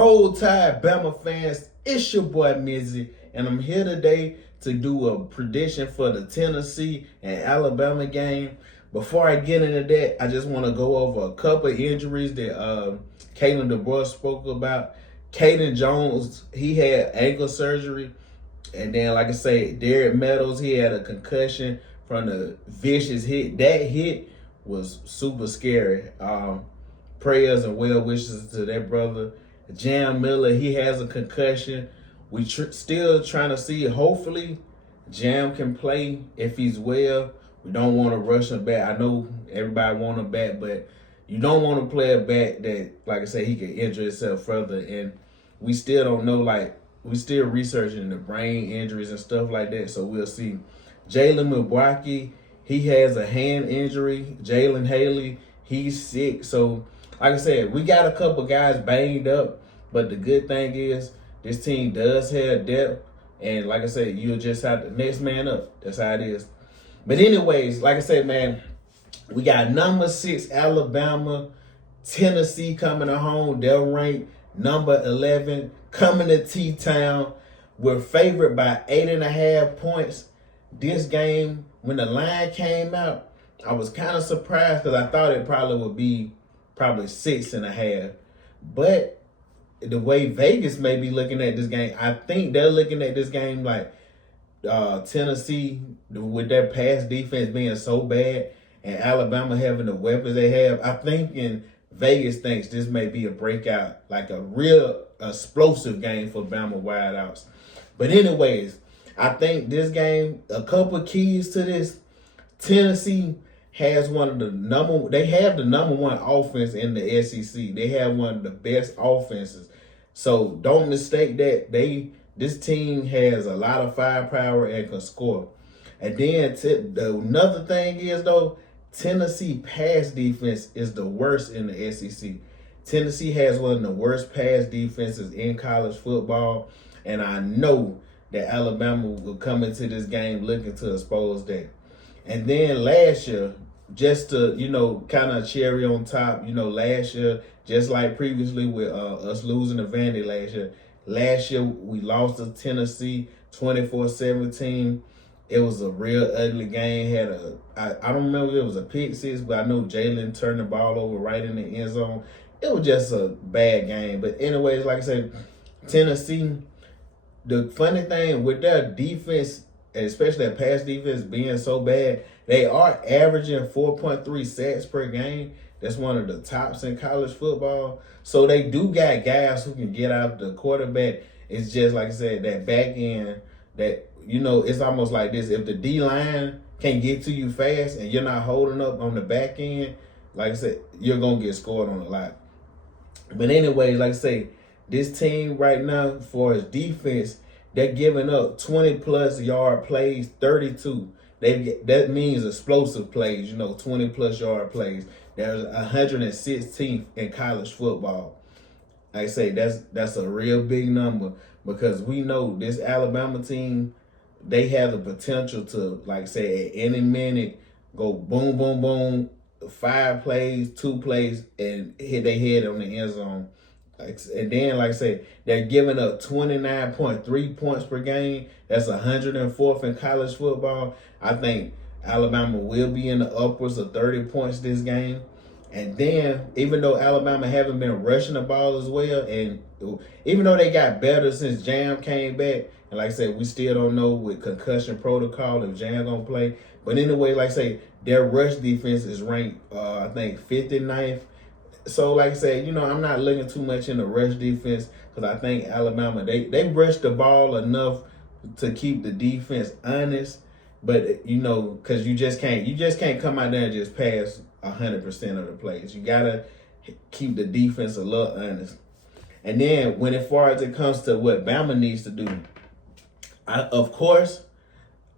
Roll Tide Bama fans, it's your boy Mizzy, and I'm here today to do a prediction for the Tennessee and Alabama game. Before I get into that, I just want to go over a couple of injuries that Kalen DeBoer spoke about. Caden Jones, he had ankle surgery, and then like I say, Derek Meadows, he had a concussion from the vicious hit. That hit was super scary. Prayers and well wishes to that brother. Jam Miller, he has a concussion. We still trying to see. Hopefully, Jam can play if he's well. We don't want to rush him back. I know everybody want him back, but you don't want to play a back that, like I said, he could injure himself further. And we still don't know. Like, we still researching the brain injuries and stuff like that. So we'll see. Jalen Milwaukee, he has a hand injury. Jalen Haley, he's sick. So like I said, we got a couple guys banged up, but the good thing is this team does have depth, and like I said, you'll just have the next man up. That's how it is. But anyways, like I said, man, we got number 6 Alabama, Tennessee coming to home. They're ranked number 11, coming to T-Town. We're favored by 8.5 points. This game, when the line came out, I was kind of surprised because I thought it probably would be probably 6.5. But the way Vegas may be looking at this game, I think they're looking at this game like Tennessee, with their pass defense being so bad and Alabama having the weapons they have. I think in Vegas thinks this may be a breakout, like a real explosive game for Bama wideouts. But anyways, I think this game, a couple keys to this. Tennessee has they have the number 1 offense in the SEC. They have one of the best offenses. So don't mistake that. This team has a lot of firepower and can score. And then another thing is though, Tennessee pass defense is the worst in the SEC. Tennessee has one of the worst pass defenses in college football, and I know that Alabama will come into this game looking to expose that. And then last year, just to, kind of cherry on top, last year, just like previously with us losing to Vandy last year we lost to Tennessee 24-17. It was a real ugly game. I don't remember if it was a pick six, but I know Jalen turned the ball over right in the end zone. It was just a bad game. But anyways, like I said, Tennessee, the funny thing with their defense, especially their pass defense being so bad, they are averaging 4.3 sacks per game. That's one of the tops in college football. So they do got guys who can get out the quarterback. It's just, like I said, that back end that, it's almost like this. If the D-line can't get to you fast and you're not holding up on the back end, like I said, you're going to get scored on a lot. But anyways, like I say, this team right now, for its defense, they're giving up 20-plus yard plays, 32. That means explosive plays, 20-plus yard plays. There's 116th in college football. Like I say, that's a real big number, because we know this Alabama team, they have the potential to, like I say, at any minute go boom, boom, boom, 5 plays, 2 plays, and hit their head on the end zone. And then, like I said, they're giving up 29.3 points per game. That's 104th in college football. I think Alabama will be in the upwards of 30 points this game. And then, even though Alabama haven't been rushing the ball as well, and even though they got better since Jam came back, and like I said, we still don't know with concussion protocol if Jam gonna play. But anyway, like I say, their rush defense is ranked, I think, 59th. So, like I said, I'm not looking too much in the rush defense, because I think Alabama, they rush the ball enough to keep the defense honest. But, because you just can't come out there and just pass 100% of the plays. You got to keep the defense a little honest. And then, as far as it comes to what Bama needs to do, of course,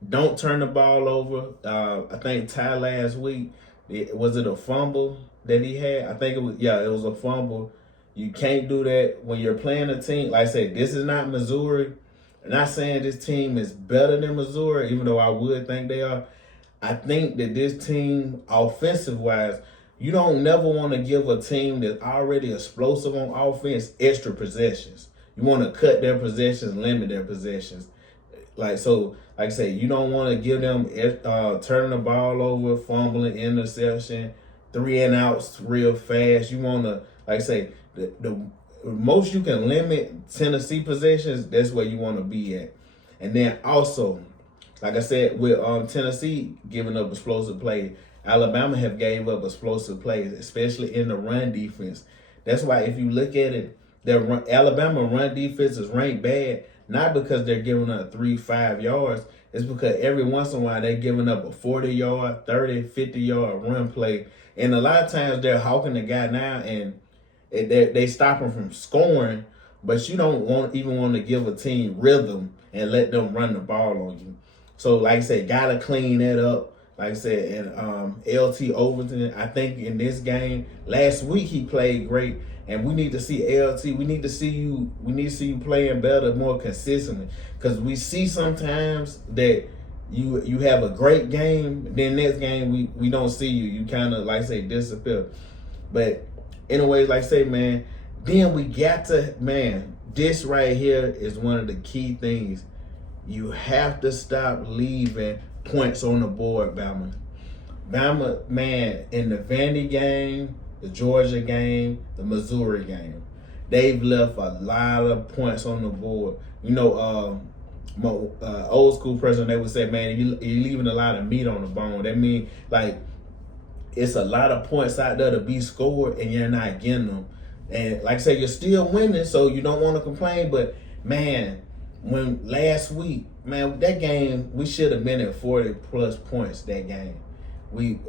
don't turn the ball over. I think Ty last week, was it a fumble that he had? I think it was a fumble. You can't do that when you're playing a team. Like I said, this is not Missouri. I'm not saying this team is better than Missouri, even though I would think they are. I think that this team, offensive-wise, You don't never want to give a team that's already explosive on offense extra possessions. You want to cut their possessions, limit their possessions. Like I say, you don't want to give them turning the ball over, fumbling, interception, 3-and-outs real fast. You want to, like I say, the most you can limit Tennessee possessions, that's where you want to be at. And then also, like I said, with Tennessee giving up explosive play, Alabama have gave up explosive plays, especially in the run defense. That's why if you look at it, Alabama run defense is ranked bad, not because they're giving up 3-5 yards. It's because every once in a while they're giving up a 40-yard, 30, 50-yard run play. And a lot of times they're hawking the guy now and they stop him from scoring, but you don't even want to give a team rhythm and let them run the ball on you. So like I said, gotta clean that up. Like I said, and LT Overton, I think in this game, last week he played great. And we need to see LT. We need to see you playing better, more consistently. Because we see sometimes that you have a great game, then next game we don't see you. You kind of, like I say, disappear. But anyways, like I say, man, then we got to, man, this right here is one of the key things. You have to stop leaving points on the board, Bama. Bama, man, in the Vandy game, the Georgia game, the Missouri game, they've left a lot of points on the board. You know, my old school person, they would say, man, you're leaving a lot of meat on the bone. That means, like, it's a lot of points out there to be scored, and you're not getting them. And like I said, you're still winning, so you don't want to complain. But, man, when last week, man, that game, we should have been at 40-plus points that game. We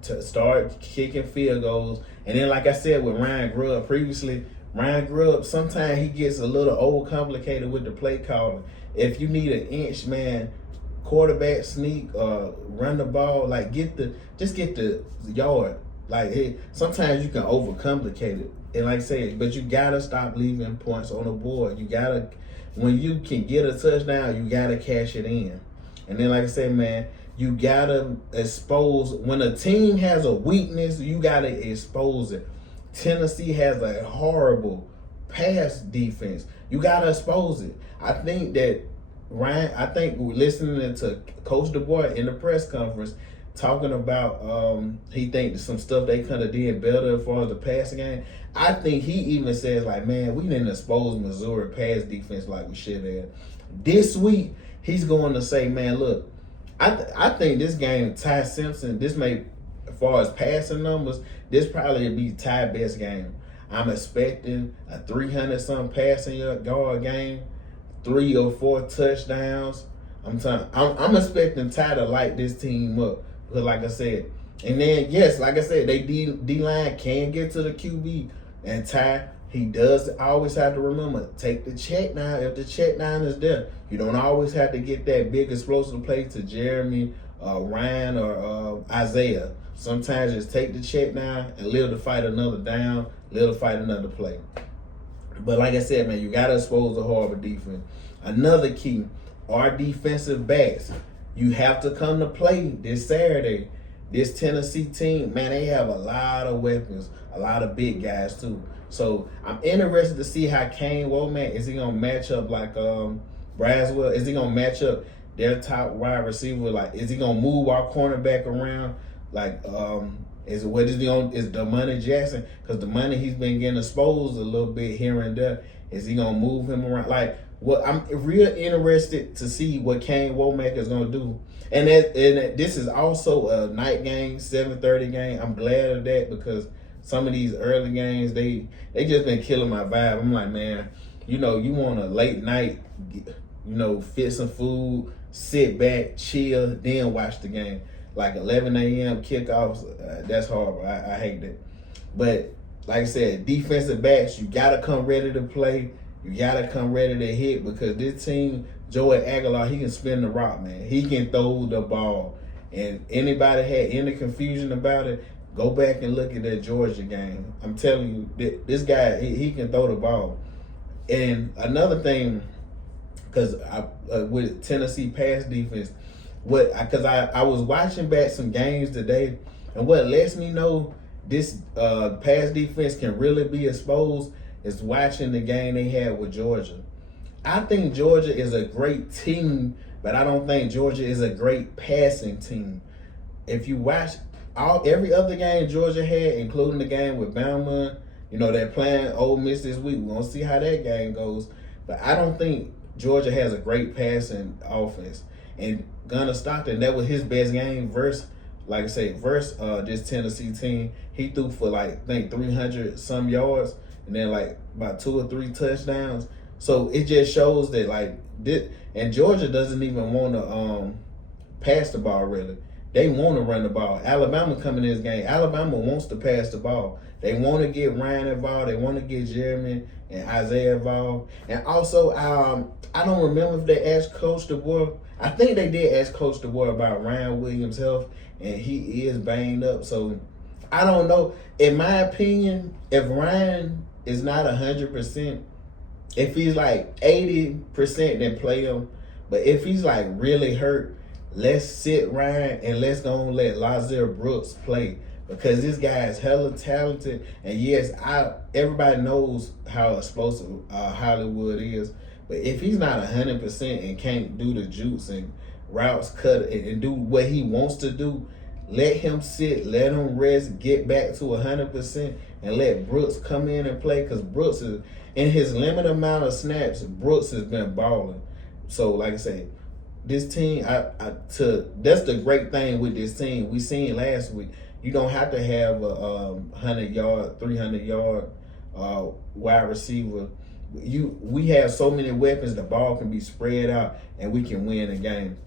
to start kicking field goals. And then, like I said, with Ryan Grubb previously, Ryan Grubb, sometimes he gets a little overcomplicated with the play calling. If you need an inch, man, quarterback sneak, run the ball, like just get the yard. Like, hey, sometimes you can overcomplicate it. And like I said, but you gotta stop leaving points on the board. You gotta, when you can get a touchdown, you gotta cash it in. And then, like I said, man, you gotta expose, when a team has a weakness, you gotta expose it. Tennessee has a horrible pass defense. You gotta expose it. I think listening to Coach DuBois in the press conference talking about he thinks some stuff they could have did better as far as the passing game. I think he even says, like, man, we didn't expose Missouri pass defense like we should have. This week, he's going to say, man, look, I think this game, Ty Simpson, this may, as far as passing numbers, this probably be Ty best game. I'm expecting a 300-something passing yard game, 3 or 4 touchdowns. I'm expecting Ty to light this team up. Because like I said, and then, yes, like I said, they D-line can get to the QB. And Ty, he does always have to remember, take the check down. If the check down is there, you don't always have to get that big explosive play to Jeremy, Ryan, or Isaiah. Sometimes just take the check down and live to fight another down, live to fight another play. But like I said, man, you got to expose the horrible defense. Another key, our defensive backs. You have to come to play this Saturday. This Tennessee team, man, they have a lot of weapons, a lot of big guys too. So I'm interested to see how Kane Womack, is he gonna match up like Braswell? Is he gonna match up their top wide receiver? Like, is he gonna move our cornerback around? Like, is Damani Jackson? Because Damani, he's been getting exposed a little bit here and there. Is he gonna move him around? Like, well, I'm real interested to see what Kane Womack is gonna do. And this is also a night game, 7:30 game. I'm glad of that because some of these early games, they just been killing my vibe. I'm like, man, you want a late night, fit some food, sit back, chill, then watch the game. Like 11 a.m. kickoffs, that's horrible. I hate that. But like I said, defensive backs, you got to come ready to play. You got to come ready to hit because this team, Joey Aguilar, he can spin the rock, man. He can throw the ball. And anybody had any confusion about it, go back and look at that Georgia game. I'm telling you, this guy, he can throw the ball. And another thing, because with Tennessee pass defense, because I was watching back some games today, And what lets me know this pass defense can really be exposed is watching the game they had with Georgia. I think Georgia is a great team, but I don't think Georgia is a great passing team. If you watch every other game Georgia had, including the game with Bama, they're playing Ole Miss this week. We're going to see how that game goes. But I don't think Georgia has a great passing offense. And Gunnar Stockton, that was his best game versus this Tennessee team. He threw for I think 300 some yards and then about 2 or 3 touchdowns. So it just shows that and Georgia doesn't even want to pass the ball really. They want to run the ball. Alabama coming in this game. Alabama wants to pass the ball. They want to get Ryan involved. They want to get Jeremy and Isaiah involved. And also, I don't remember if they asked Coach DeBoer. I think they did ask Coach DeBoer about Ryan Williams' health, and he is banged up. So I don't know. In my opinion, if Ryan is not 100%, if he's 80%, then play him. But if he's really hurt, let's sit Ryan and let's go and let Lazar Brooks play, because this guy is hella talented. And yes, everybody knows how explosive Hollywood is. But if he's not 100% and can't do the juice and routes cut and do what he wants to do, let him sit, let him rest, get back to 100%, and let Brooks come in and play. Because Brooks is, in his limited amount of snaps, Brooks has been balling. So like I say, this team, that's the great thing with this team. We seen last week, you don't have to have a 100-yard, 300-yard wide receiver. We have so many weapons, the ball can be spread out and we can win a game.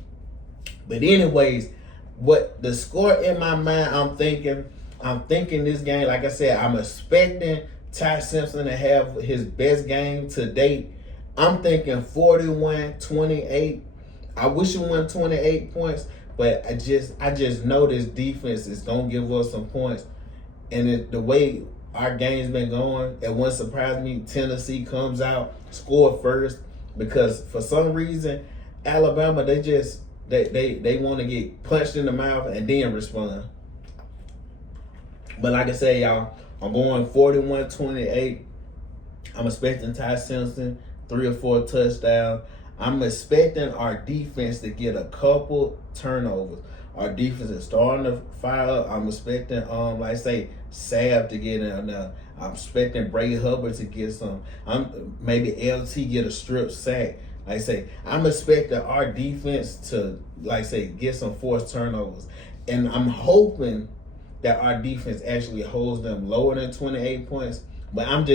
But anyways, what the score in my mind, I'm thinking this game, like I said, I'm expecting Ty Simpson to have his best game to date. I'm thinking 41-28. I wish it won 28 points, but I just know this defense is gonna give us some points. And the way our game's been going, it wouldn't surprise me Tennessee comes out, score first, because for some reason Alabama, they want to get punched in the mouth and then respond. But like I said, y'all, I'm going 41-28. I'm expecting Ty Simpson 3 or 4 touchdowns. I'm expecting our defense to get a couple turnovers. Our defense is starting to fire up. I'm expecting, Sav to get in there. I'm expecting Brady Hubbard to get some. Maybe LT get a strip sack. I'm expecting our defense to, get some forced turnovers. And I'm hoping that our defense actually holds them lower than 28 points. But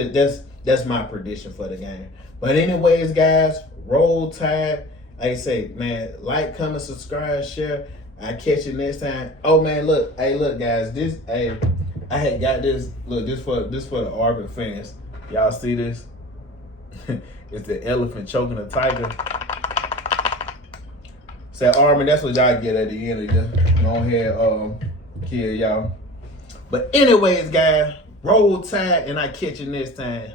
that's my prediction for the game. But anyways, guys, roll Tide. Man, like, comment, subscribe, share. I'll catch you next time. Oh man, look, guys, I had got this. Look, this for the Auburn fans. Y'all see this? It's the elephant choking a tiger. Say Auburn, that's what y'all get at the end of you. Go ahead, kill y'all. But anyways, guys, roll Tide, and I catch you next time.